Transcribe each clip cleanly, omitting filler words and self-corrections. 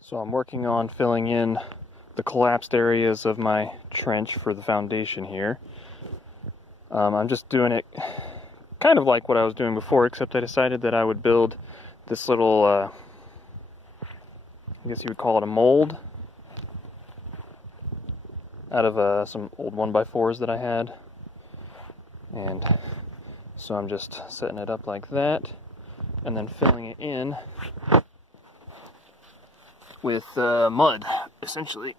So I'm working on filling in the collapsed areas of my trench for the foundation here. I'm just doing it kind of like what I was doing before, except I decided that I would build this little, I guess you would call it a mold, out of some old 1x4s that I had. And so I'm just setting it up like that, and then filling it in with mud, essentially.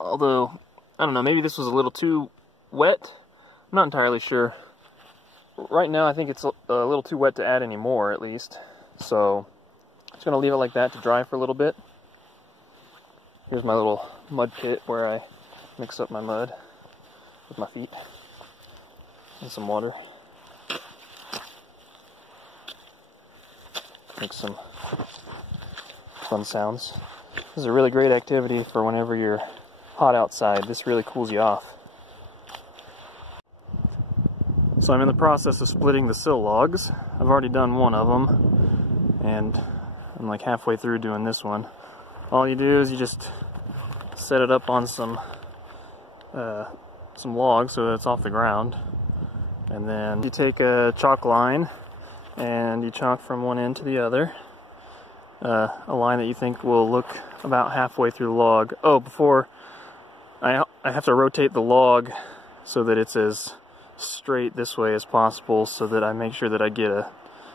Although, I don't know, maybe this was a little too wet. I'm not entirely sure. Right now I think it's a little too wet to add any more, at least. So, I'm just going to leave it like that to dry for a little bit. Here's my little mud pit where I mix up my mud with my feet and some water. Make some fun sounds. This is a really great activity for whenever you're hot outside. This really cools you off. So I'm in the process of splitting the sill logs. I've already done one of them, and I'm like halfway through doing this one. All you do is you just set it up on some logs so that it's off the ground, and then you take a chalk line and you chalk from one end to the other. A line that you think will look about halfway through the log. Oh, before I have to rotate the log so that it's as straight this way as possible, so that I make sure that I get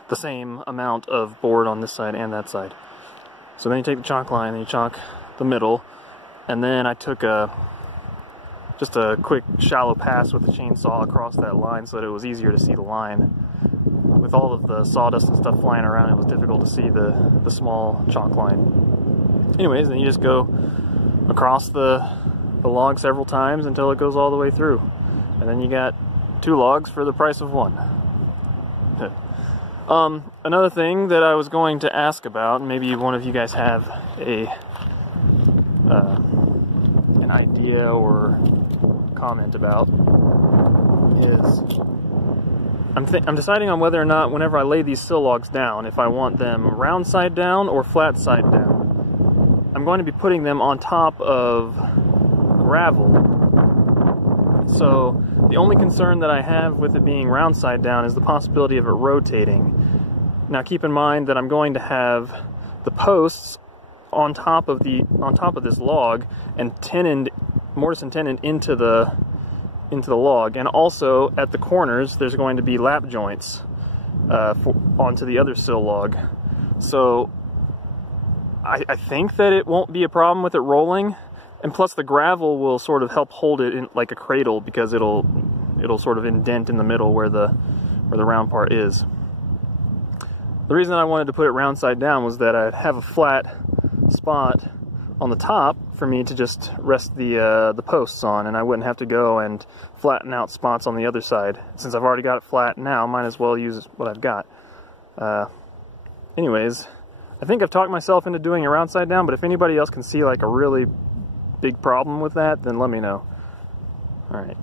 the same amount of board on this side and that side. So then you take the chalk line and you chalk the middle, and then I took just a quick shallow pass with the chainsaw across that line so that it was easier to see the line. With all of the sawdust and stuff flying around, it was difficult to see the small chalk line. Anyways, then you just go across the log several times until it goes all the way through. And then you got 2 logs for the price of 1. Another thing that I was going to ask about, maybe one of you guys have an idea or comment about, is I'm deciding on whether or not, whenever I lay these sill logs down, if I want them round side down or flat side down. I'm going to be putting them on top of gravel. So the only concern that I have with it being round side down is the possibility of it rotating. Now keep in mind that I'm going to have the posts on top of this log and mortise and tenon into the log, and also at the corners there's going to be lap joints onto the other sill log. So I think that it won't be a problem with it rolling, and plus the gravel will sort of help hold it in like a cradle, because it'll sort of indent in the middle where the round part is. The reason I wanted to put it round side down was that I'd have a flat spot on the top for me to just rest the posts on, and I wouldn't have to go and flatten out spots on the other side. Since I've already got it flat now, might as well use what I've got. Anyways, I think I've talked myself into doing it round side down, but if anybody else can see like a really big problem with that, then let me know. Alright.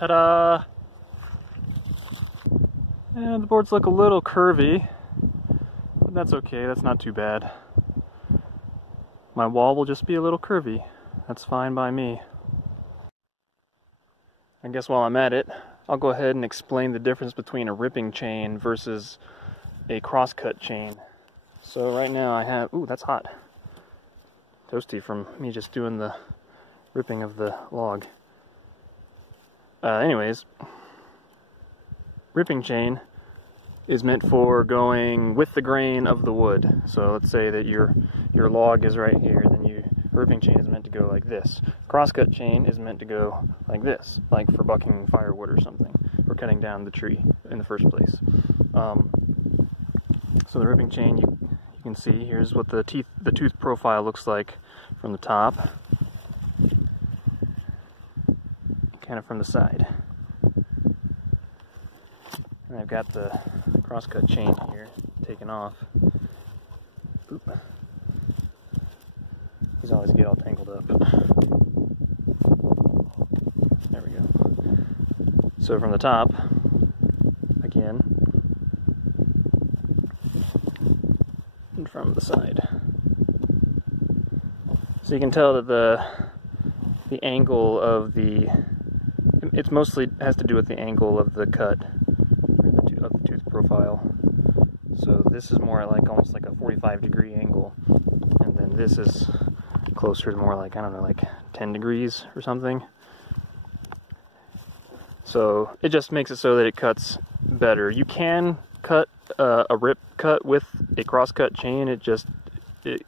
Ta-da! And the boards look a little curvy, but that's okay, that's not too bad. My wall will just be a little curvy. That's fine by me. I guess while I'm at it, I'll go ahead and explain the difference between a ripping chain versus a crosscut chain. So right now I have, ooh, that's hot. Toasty from me just doing the ripping of the log. Anyways, ripping chain is meant for going with the grain of the wood. So let's say that your log is right here, then ripping chain is meant to go like this. Crosscut chain is meant to go like this, like for bucking firewood or something, or cutting down the tree in the first place. So the ripping chain, you can see, here's what the tooth profile looks like from the top, kind of from the side. And I've got the crosscut chain here taken off. Oop. These always get all tangled up. There we go. So from the top, again, and from the side. So you can tell that the angle of it mostly has to do with the angle of the cut, of the tooth profile. So this is more like almost like a 45-degree angle, and then this is closer to more like, I don't know, like 10 degrees or something. So it just makes it so that it cuts better. You can cut a rip cut with a crosscut chain. It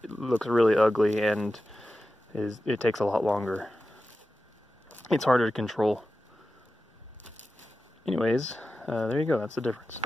looks really ugly, and it takes a lot longer. It's harder to control. Anyways, there you go, that's the difference.